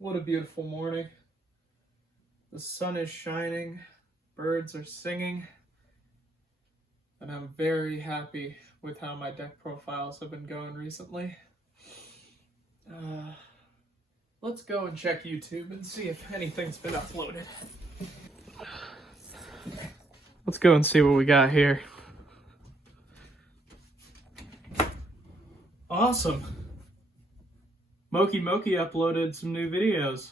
What a beautiful morning. The sun is shining, birds are singing, and I'm very happy with how my deck profiles have been going recently. Let's go and check YouTube and see if anything's been uploaded. Let's go and see what we got here. Awesome. Moki uploaded some new videos.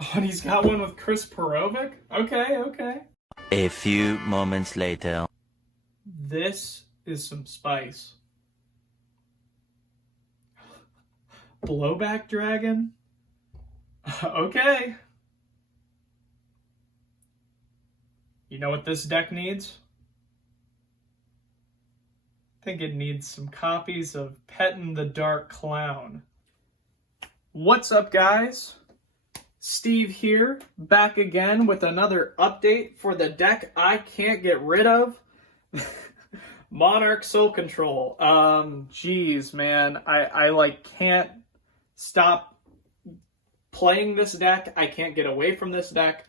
Oh, and he's got one with Chris Perovic? Okay. A few moments later. This is some spice. Blowback Dragon? Okay. You know what this deck needs? I think it needs some copies of Pettin' the Dark Clown. What's up, guys? Steve here, back again with another update for the deck I can't get rid of. Monarch Soul Control. Geez, man. I can't stop playing this deck. I can't get away from this deck.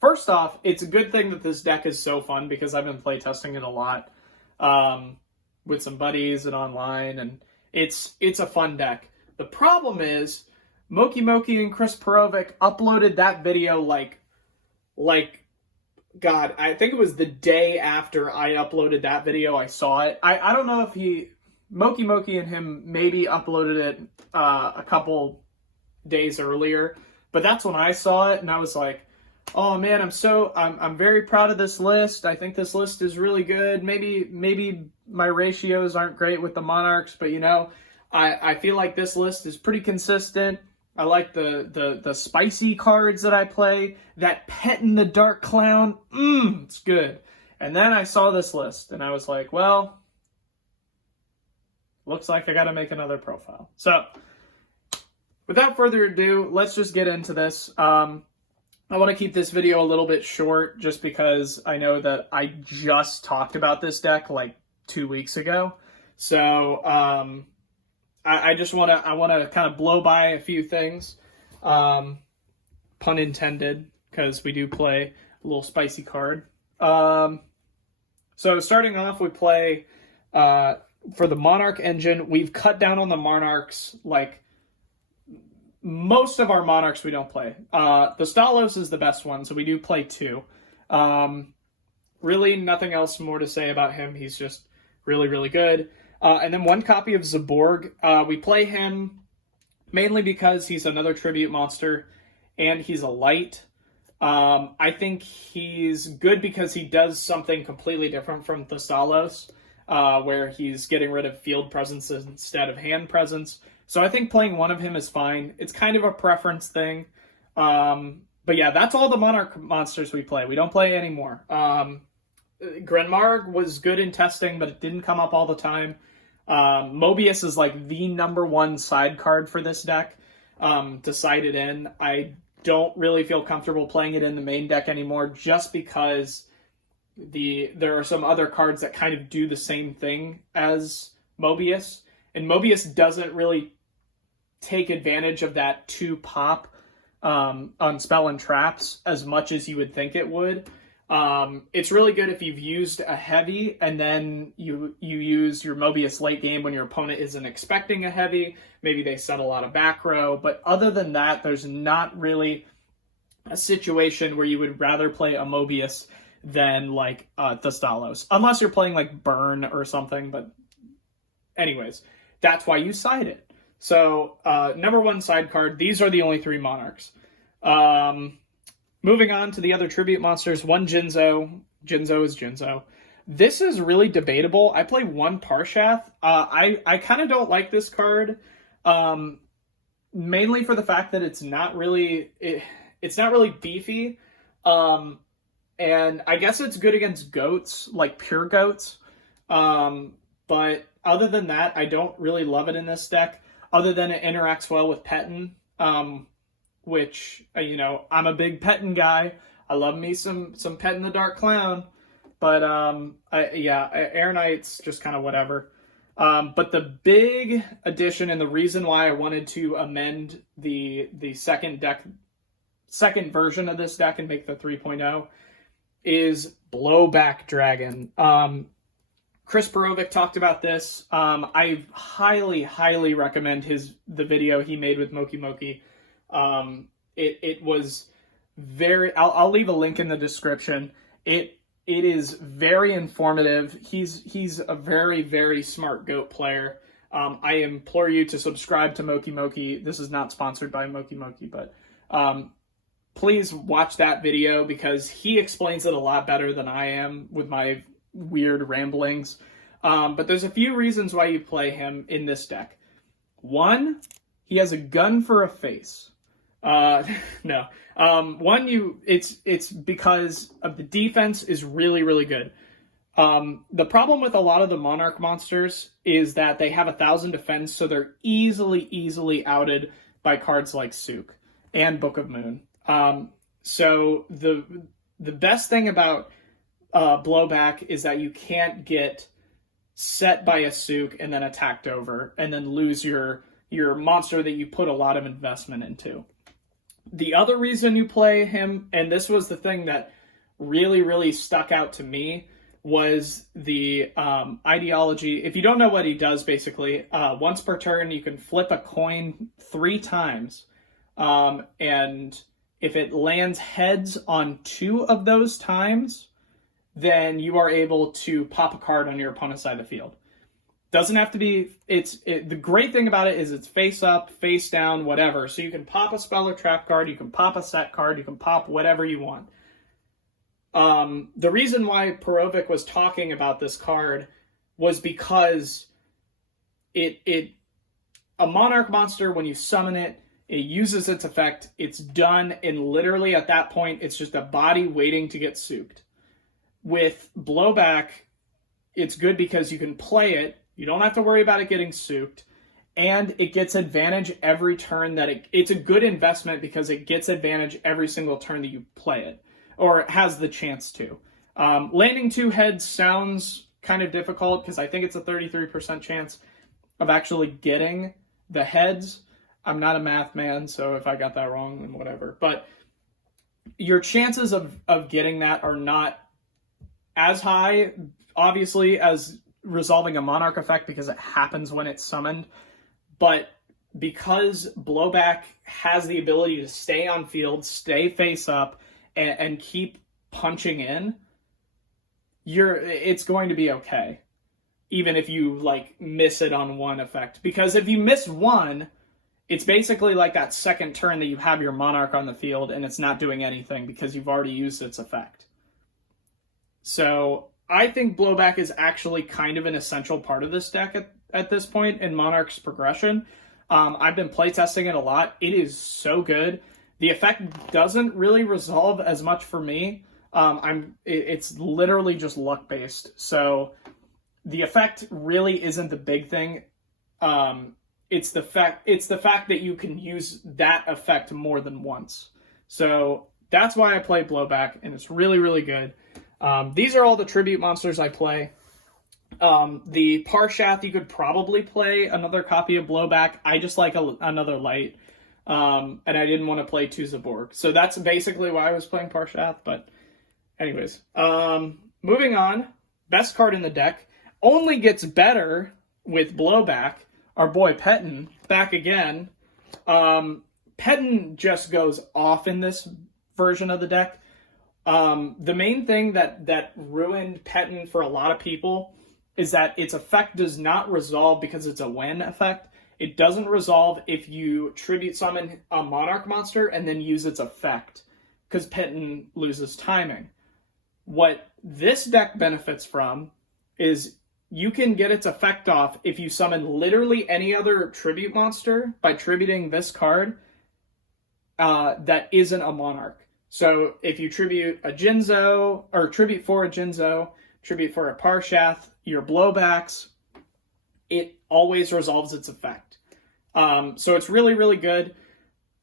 First off, it's a good thing that this deck is so fun because I've been playtesting it a lot with some buddies and online, and it's a fun deck. The problem is Moki and Chris Perovic uploaded that video like God, I think it was the day after I uploaded that video I saw it. I don't know if Moki and him maybe uploaded it a couple days earlier, but that's when I saw it and I was like, oh man, I'm very proud of this list. I think this list is really good. Maybe my ratios aren't great with the Monarchs, but you know, I feel like this list is pretty consistent. I like the spicy cards that I play. That Pettin' the Dark Clown, it's good. And then I saw this list, and I was like, well, looks like I got to make another profile. So, without further ado, let's just get into this. I want to keep this video a little bit short, just because I know that I just talked about this deck like 2 weeks ago. So, I want to kind of blow by a few things, pun intended, because we do play a little spicy card. So starting off, we play for the Monarch engine. We've cut down on the Monarchs. Like most of our Monarchs, we don't play. The Stalos is the best one, so we do play two. Really, nothing else more to say about him. He's just really, really good. And then one copy of Zaborg. We play him mainly because he's another tribute monster, and he's a light. I think he's good because he does something completely different from Thessalos, where he's getting rid of field presence instead of hand presence. So I think playing one of him is fine. It's kind of a preference thing. But yeah, that's all the Monarch monsters we play. We don't play anymore. Grenmarg was good in testing, but it didn't come up all the time. Mobius is like the number one side card for this deck to side it in. I don't really feel comfortable playing it in the main deck anymore just because there are some other cards that kind of do the same thing as Mobius. And Mobius doesn't really take advantage of that 2 pop on spell and traps as much as you would think it would. It's really good if you've used a heavy and then you use your Mobius late game when your opponent isn't expecting a heavy. Maybe they settle out of back row. But other than that, there's not really a situation where you would rather play a Mobius than like the Stalos. Unless you're playing like Burn or something. But anyways, that's why you side it. So number one side card. These are the only 3 Monarchs. Moving on to the other tribute monsters, one Jinzo. Jinzo is Jinzo. This is really debatable. I play one Parshath. I kind of don't like this card, mainly for the fact that it's not really beefy, and I guess it's good against goats, like pure goats. But other than that, I don't really love it in this deck. Other than it interacts well with Pettin. Which, you know, I'm a big Pettin guy. I love me some Pettin' the Dark Clown. But, Air Knight's just kind of whatever. But the big addition and the reason why I wanted to amend the second version of this deck and make the 3.0 is Blowback Dragon. Chris Perovic talked about this. I highly recommend the video he made with Moki Moki. It was very. I'll leave a link in the description. It is very informative. He's a very smart GOAT player. I implore you to subscribe to Moki Moki. This is not sponsored by Moki Moki, but please watch that video because he explains it a lot better than I am with my weird ramblings. But there's a few reasons why you play him in this deck. One, he has a gun for a face. No. It's because of the defense is really good. The problem with a lot of the Monarch monsters is that they have 1,000 defense, so they're easily outed by cards like Sook and Book of Moon. So the best thing about Blowback is that you can't get set by a Sook and then attacked over and then lose your monster that you put a lot of investment into. The other reason you play him, and this was the thing that really stuck out to me, was the ideology. If you don't know what he does, basically, once per turn, you can flip a coin 3 times. And if it lands heads on 2 of those times, then you are able to pop a card on your opponent's side of the field. Doesn't have to be, the great thing about it is it's face up, face down, whatever. So you can pop a spell or trap card, you can pop a set card, you can pop whatever you want. The reason why Perovic was talking about this card was because a Monarch monster, when you summon it, it uses its effect, it's done, and literally at that point, it's just a body waiting to get sooked. With Blowback, it's good because you can play it, you don't have to worry about it getting sooked, and it gets advantage every turn that it's a good investment because it gets advantage every single turn that you play it, or it has the chance to. Landing 2 heads sounds kind of difficult because I think it's a 33% chance of actually getting the heads. I'm not a math man, so if I got that wrong, then whatever. But your chances of getting that are not as high, obviously, as resolving a Monarch effect because it happens when it's summoned. But because Blowback has the ability to stay on field, stay face up, and keep punching in, it's going to be okay. Even if you miss it on one effect. Because if you miss one, it's basically like that second turn that you have your Monarch on the field and it's not doing anything because you've already used its effect. So I think Blowback is actually kind of an essential part of this deck at this point in Monarch's progression. I've been playtesting it a lot. It is so good. The effect doesn't really resolve as much for me. It's literally just luck based. So the effect really isn't the big thing. It's the fact that you can use that effect more than once. So that's why I play Blowback, and it's really good. These are all the tribute monsters I play. The Parshath, you could probably play another copy of Blowback. I just like another light. And I didn't want to play 2 Zaborg. So that's basically why I was playing Parshath. But anyways, moving on. Best card in the deck. Only gets better with Blowback. Our boy Petten, back again. Petten just goes off in this version of the deck. The main thing that ruined Petten for a lot of people is that its effect does not resolve because it's a when effect. It doesn't resolve if you tribute summon a Monarch monster and then use its effect, because Petten loses timing. What this deck benefits from is you can get its effect off if you summon literally any other tribute monster by tributing this card that isn't a Monarch. So if you tribute a Jinzo, or tribute for a Jinzo, tribute for a Parshath, your Blowbacks, it always resolves its effect. So it's really good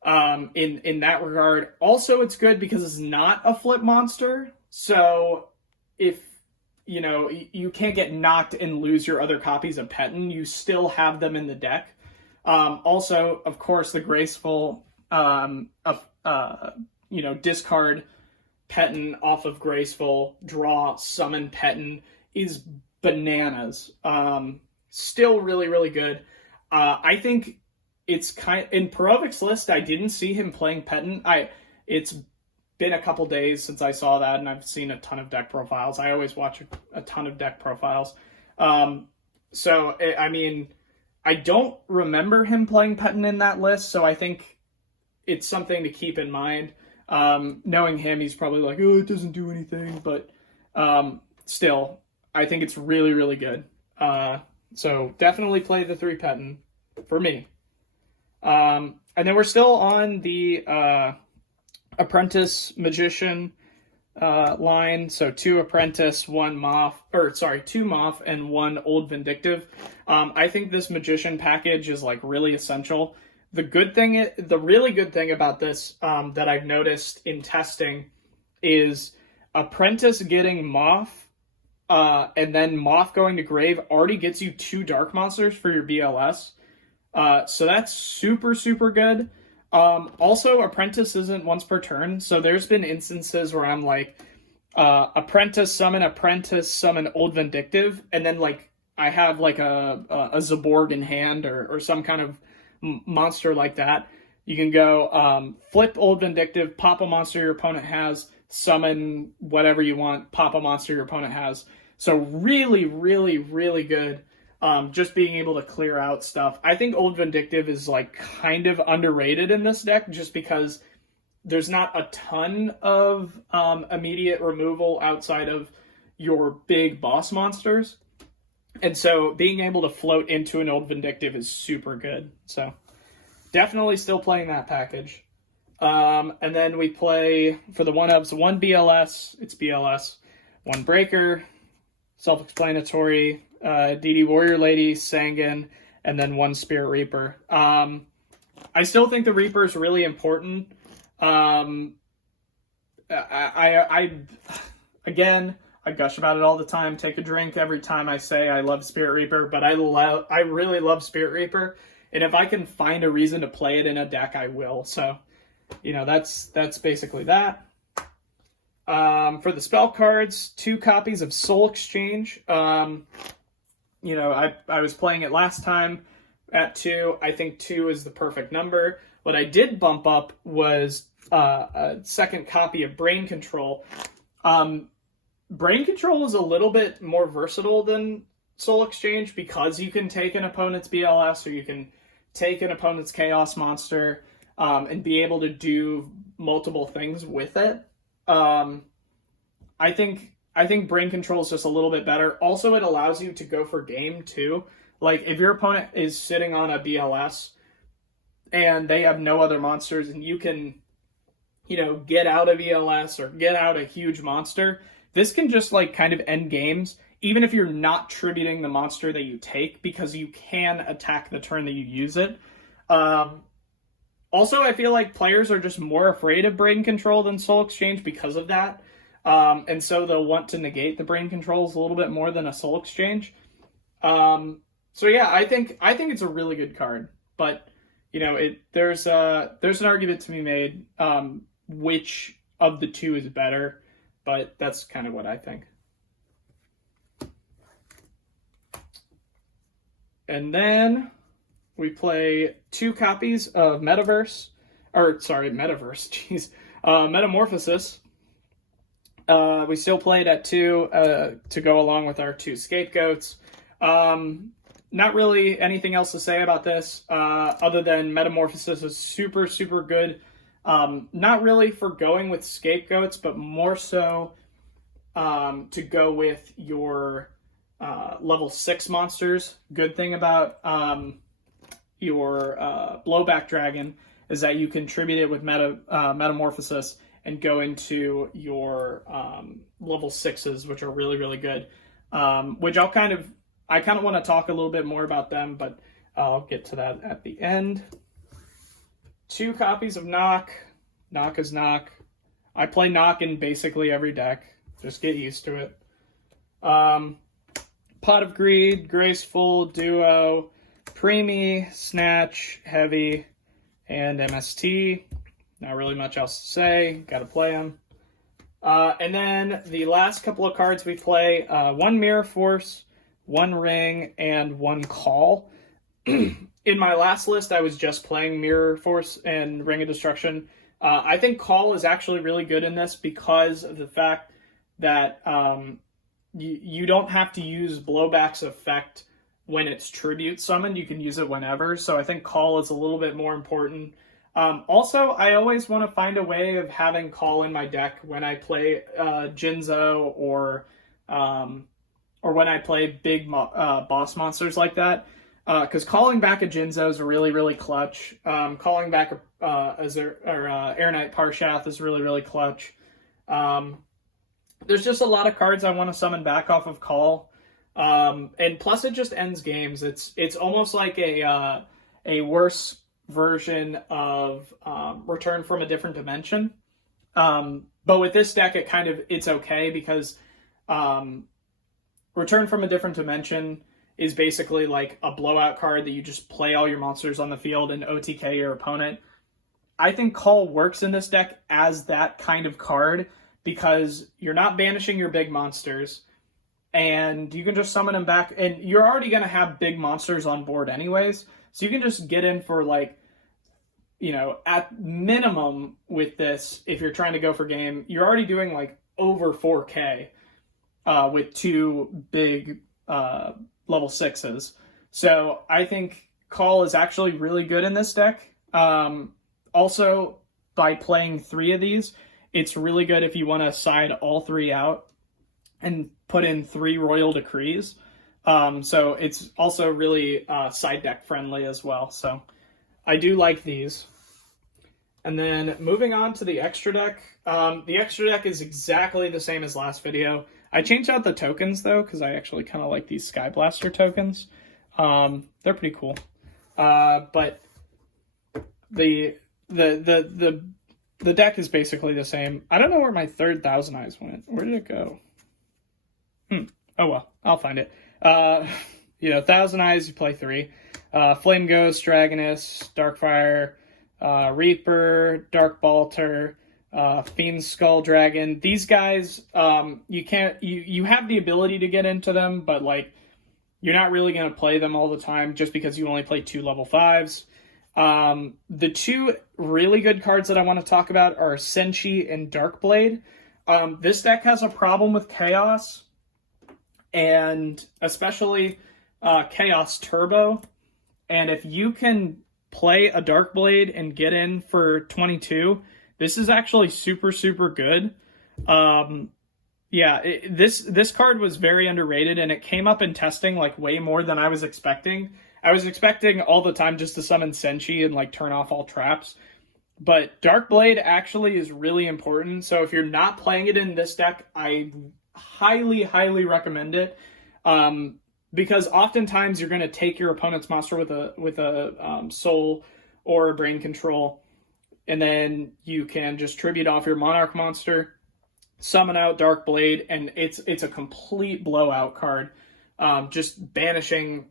in that regard. Also, it's good because it's not a flip monster. So if you know, you can't get knocked and lose your other copies of Petten. You still have them in the deck. Also, of course, the graceful, discard Petten off of graceful, draw, summon Petten is bananas. Still really, really good. I think it's in Perovic's list. I didn't see him playing Petten. It's been a couple days since I saw that, and I've seen a ton of deck profiles. I always watch a ton of deck profiles. So I mean, I don't remember him playing Petten in that list, so I think it's something to keep in mind. Knowing him, he's probably like, oh, it doesn't do anything, but still, I think it's really, really good. So definitely play the 3 Petten for me. And then we're still on the Apprentice Magician line. So 2 Apprentice, 2 Moth, and 1 Old Vindictive. I think this Magician package is like really essential. The really good thing about this that I've noticed in testing is Apprentice getting Moth and then Moth going to grave already gets you 2 Dark Monsters for your BLS. So that's super, super good. Also, Apprentice isn't once per turn, so there's been instances where I'm like, Apprentice, summon Old Vindictive, and then like I have like a Zaborg in hand or some kind of monster like that. You can go flip Old Vindictive, pop a monster your opponent has, summon whatever you want, pop a monster your opponent has. So really, really, really good. Just being able to clear out stuff. I think Old Vindictive is like kind of underrated in this deck just because there's not a ton of immediate removal outside of your big boss monsters. And so being able to float into an Old Vindictive is super good. So definitely still playing that package. And then we play for the 1-ups, 1 BLS, it's BLS, 1 Breaker, self-explanatory, DD Warrior Lady, Sangan, and then 1 Spirit Reaper. I still think the Reaper is really important. I gush about it all the time. Take a drink every time I say I love Spirit Reaper, but I really love Spirit Reaper, and if I can find a reason to play it in a deck, I will. So, you know, that's basically that. For the spell cards, 2 copies of Soul Exchange. I was playing it last time at 2. I think 2 is the perfect number. What I did bump up was a second copy of Brain Control. Brain Control is a little bit more versatile than Soul Exchange because you can take an opponent's BLS or you can take an opponent's Chaos Monster and be able to do multiple things with it. I think Brain Control is just a little bit better. Also, it allows you to go for game too. Like if your opponent is sitting on a BLS and they have no other monsters and you can, get out a BLS or get out a huge monster, this can just like kind of end games, even if you're not tributing the monster that you take, because you can attack the turn that you use it. Also, I feel like players are just more afraid of Brain Control than Soul Exchange because of that. And so they'll want to negate the Brain Controls a little bit more than a Soul Exchange. So yeah, I think it's a really good card. But, there's an argument to be made which of the 2 is better. But that's kind of what I think. And then we play 2 copies of Metamorphosis. We still play it at 2 to go along with our 2 Scapegoats. Not really anything else to say about this other than Metamorphosis is super, super good. Not really for going with Scapegoats, but more so to go with your level 6 monsters. Good thing about your Blowback Dragon is that you contribute it with Metamorphosis and go into your level 6s, which are really, really good. Which I kind of want to talk a little bit more about them, but I'll get to that at the end. 2 copies of Knock. Knock is Knock. I play Knock in basically every deck. Just get used to it. Pot of Greed, Graceful, Duo, Preemie, Snatch, Heavy, and MST. Not really much else to say. Got to play them. And then the last couple of cards we play, one Mirror Force, one Ring, and one Call. In my last list, I was just playing Mirror Force and Ring of Destruction. I think Call is actually really good in this because of the fact that you don't have to use Blowback's effect when it's Tribute summoned. You can use it whenever, so I think Call is a little bit more important. Also, I always want to find a way of having Call in my deck when I play Jinzo or when I play big boss monsters like that. Because calling back a Jinzo is really, really clutch. Calling back Air Knight Parshath is really, really clutch. There's just a lot of cards I want to summon back off of Call. And plus it just ends games. It's almost like a worse version of Return from a Different Dimension. But with this deck, it's okay because Return from a Different Dimension is basically like a blowout card that you just play all your monsters on the field and OTK your opponent. I think Call works in this deck as that kind of card because you're not banishing your big monsters and you can just summon them back, and you're already going to have big monsters on board anyways, so you can just get in for at minimum with this, if you're trying to go for game, you're already doing over 4K with two big level 6s. So I think Call is actually really good in this deck. Also, by playing 3 of these, it's really good if you want to side all 3 out and put in 3 Royal Decrees. So it's also really side deck friendly as well. So I do like these. And then moving on to the extra deck. The extra deck is exactly the same as last video. I changed out the tokens though, because I actually kind of like these Sky Blaster tokens. They're pretty cool. But the deck is basically the same. I don't know where my third Thousand Eyes went. Where did it go? Oh well, I'll find it. Thousand Eyes, you play 3. Flame Ghost, Dragoness, Darkfire, Reaper, Dark Balter, Fiend Skull Dragon. These guys, you have the ability to get into them, but you're not really going to play them all the time just because you only play 2 level 5s. The 2 really good cards that I want to talk about are Senshi and Darkblade. This deck has a problem with Chaos, and especially Chaos Turbo. And if you can play a Darkblade and get in for 22, this is actually super, super good. This card was very underrated, and it came up in testing way more than I was expecting. I was expecting all the time just to summon Senshi and turn off all traps. But Darkblade actually is really important. So if you're not playing it in this deck, I highly, highly recommend it. Because oftentimes you're going to take your opponent's monster with a soul or a brain control, and then you can just tribute off your Monarch monster, summon out Darkblade, and it's a complete blowout card. Just banishing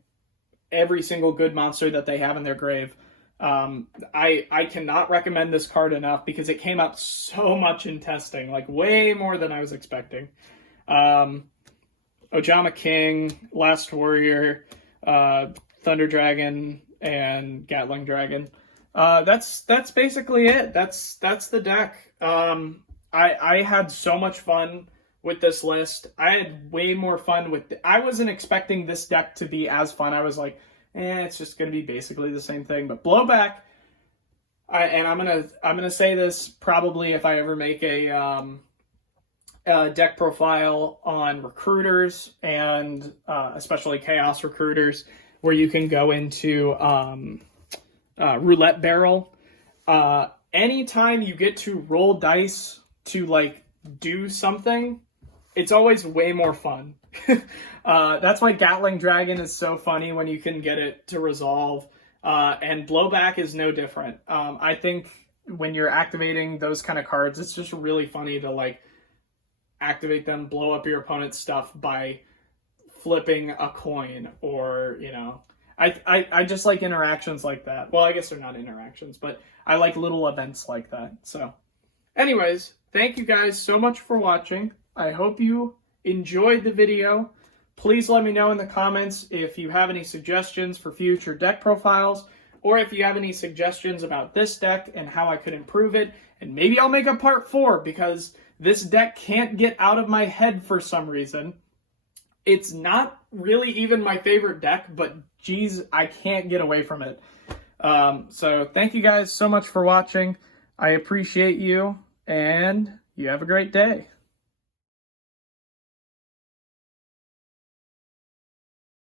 every single good monster that they have in their grave. I cannot recommend this card enough because it came up so much in testing, way more than I was expecting. Ojama King, Last Warrior, Thunder Dragon, and Gatling Dragon. That's basically it. That's the deck. I had so much fun with this list. I had way more fun with I wasn't expecting this deck to be as fun. I was like, it's just gonna be basically the same thing. But Blowback, and I'm gonna say this probably if I ever make a deck profile on recruiters and especially Chaos recruiters, where you can go into roulette barrel. Anytime you get to roll dice to do something, it's always way more fun. That's why Gatling Dragon is so funny when you can get it to resolve. And Blowback is no different. I think when you're activating those kind of cards, it's just really funny to activate them, blow up your opponent's stuff by flipping a coin, or, you know, I just like interactions like that. Well, I guess they're not interactions, but I like little events like that. So anyways, thank you guys so much for watching. I hope you enjoyed the video. Please let me know in the comments if you have any suggestions for future deck profiles, or if you have any suggestions about this deck and how I could improve it. And maybe I'll make a part 4, because this deck can't get out of my head for some reason. It's not really even my favorite deck, but geez, I can't get away from it. So thank you guys so much for watching. I appreciate you, and you have a great day.